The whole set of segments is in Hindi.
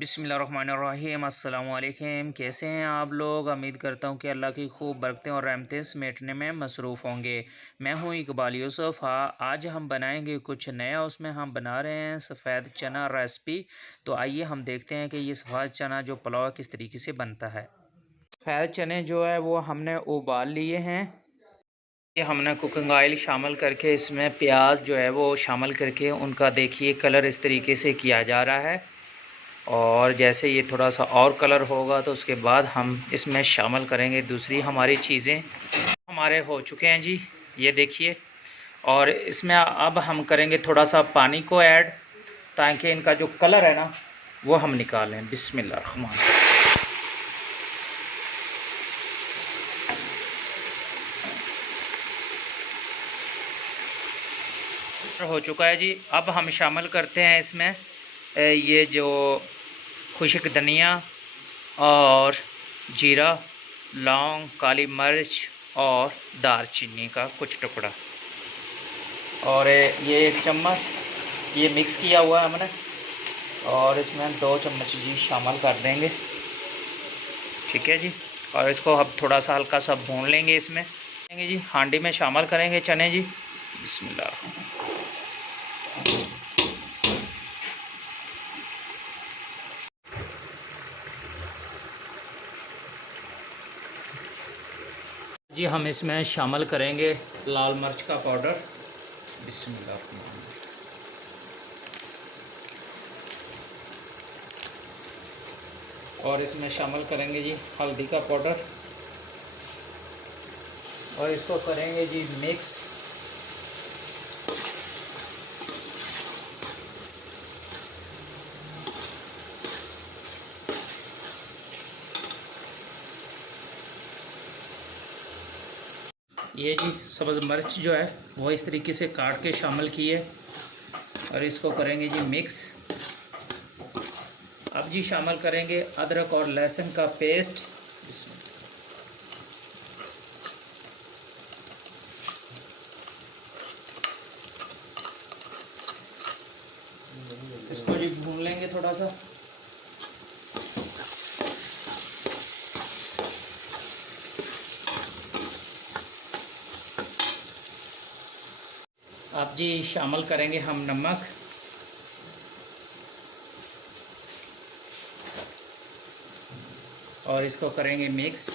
बिस्मिल्लाहिर्रहमानिर्रहीम अस्सलाम वालेकुम। कैसे हैं आप लोग? उम्मीद करता हूँ कि अल्लाह की खूब बरकतें और रहमतें समेटने में मसरूफ़ होंगे। मैं हूँ इकबाल यूसुफ। आज हम बनाएंगे कुछ नया। उसमें हम बना रहे हैं सफ़ेद चना रेसिपी। तो आइए हम देखते हैं कि ये सफ़ेद चना जो पुलाव किस तरीके से बनता है। सफ़ेद चने जो है वो हमने उबाल लिए हैं। ये हमने कुकिंग ऑयल शामिल करके इसमें प्याज जो है वो शामिल करके उनका देखिए कलर इस तरीके से किया जा रहा है। और जैसे ये थोड़ा सा और कलर होगा तो उसके बाद हम इसमें शामिल करेंगे दूसरी हमारी चीज़ें। हमारे हो चुके हैं जी, ये देखिए। और इसमें अब हम करेंगे थोड़ा सा पानी को ऐड, ताकि इनका जो कलर है ना वो हम निकालें। बिस्मिल्लाह। हो चुका है जी। अब हम शामिल करते हैं इसमें ये जो खुश्क धनिया और जीरा, लौंग, काली मिर्च और दालचीनी का कुछ टुकड़ा। और ये 1 चम्मच ये मिक्स किया हुआ है हमने। और इसमें हम 2 चम्मच जी शामिल कर देंगे। ठीक है जी। और इसको अब थोड़ा सा हल्का सा भून लेंगे। इसमें लेंगे जी, हांडी में शामिल करेंगे चने जी। बिस्मिल्लाह। जी हम इसमें शामिल करेंगे लाल मिर्च का पाउडर। बिस्मिल्लाह। और इसमें शामिल करेंगे जी हल्दी का पाउडर। और इसको करेंगे जी मिक्स। ये जी सब्ज़ मिर्च जो है वो इस तरीके से काट के शामिल किए। और इसको करेंगे जी मिक्स। अब जी शामिल करेंगे अदरक और लहसुन का पेस्ट। इसको जी भून लेंगे थोड़ा सा। अब जी शामिल करेंगे हम नमक। और इसको करेंगे मिक्स।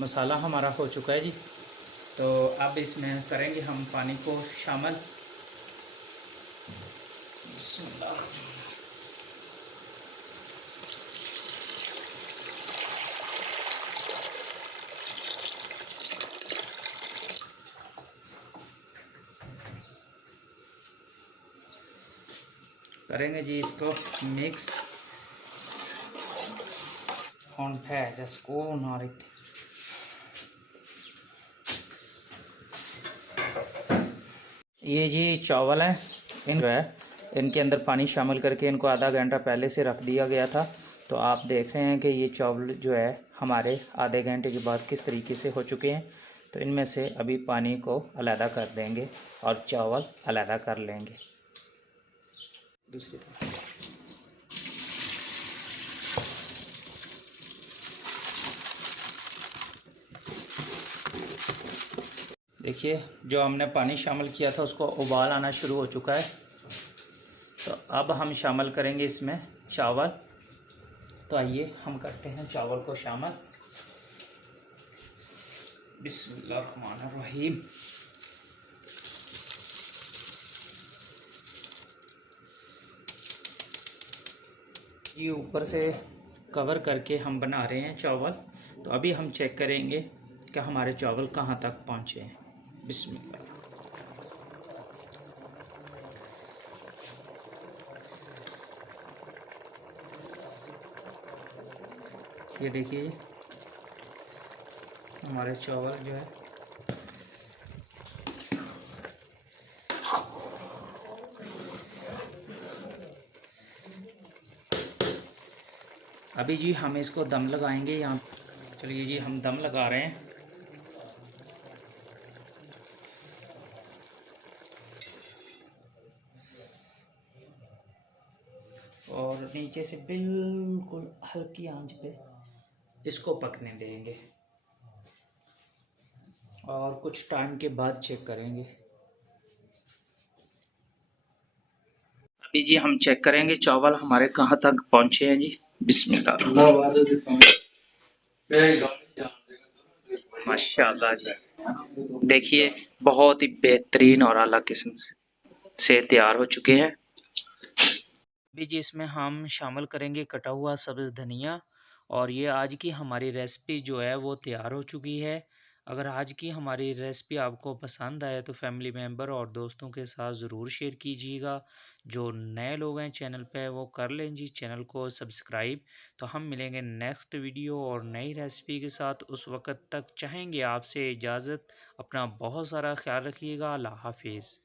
मसाला हमारा हो चुका है जी। तो अब इसमें करेंगे हम पानी को शामिल। करेंगे जी इसको मिक्स। ये जी चावल है, इन जो है इनके अंदर पानी शामिल करके इनको आधा घंटा पहले से रख दिया गया था। तो आप देख रहे हैं कि ये चावल जो है हमारे आधे घंटे के बाद किस तरीके से हो चुके हैं। तो इनमें से अभी पानी को अलहदा कर देंगे और चावल अलहदा कर लेंगे। दूसरी तरफ देखिए, जो हमने पानी शामिल किया था उसको उबाल आना शुरू हो चुका है। तो अब हम शामिल करेंगे इसमें चावल। तो आइए हम करते हैं चावल को शामिल। बिस्मिल्लाहिर्रहमानिर्रहीम। ये ऊपर से कवर करके हम बना रहे हैं चावल। तो अभी हम चेक करेंगे कि हमारे चावल कहाँ तक पहुँचे हैं। बिस्मिल्लाह। ये देखिए हमारे चावल जो है अभी जी हम इसको दम लगाएंगे यहाँ। चलिए जी हम दम लगा रहे हैं। और नीचे से बिल्कुल हल्की आंच पे इसको पकने देंगे और कुछ टाइम के बाद चेक करेंगे। अभी जी हम चेक करेंगे चावल हमारे कहाँ तक पहुँचे हैं जी। बिस्मिल्लाह। माशाल्लाह जी, देखिए बहुत ही बेहतरीन और आला किस्म से तैयार हो चुके हैं। अभी जी इसमें हम शामिल करेंगे कटा हुआ सब्ज़ धनिया और ये आज की हमारी रेसिपी जो है वो तैयार हो चुकी है। अगर आज की हमारी रेसिपी आपको पसंद आए तो फैमिली मेम्बर और दोस्तों के साथ ज़रूर शेयर कीजिएगा। जो नए लोग हैं चैनल पे वो कर लें जी चैनल को सब्सक्राइब। तो हम मिलेंगे नेक्स्ट वीडियो और नई रेसिपी के साथ। उस वक़्त तक चाहेंगे आपसे इजाज़त। अपना बहुत सारा ख्याल रखिएगा। अल्लाह हाफिज़।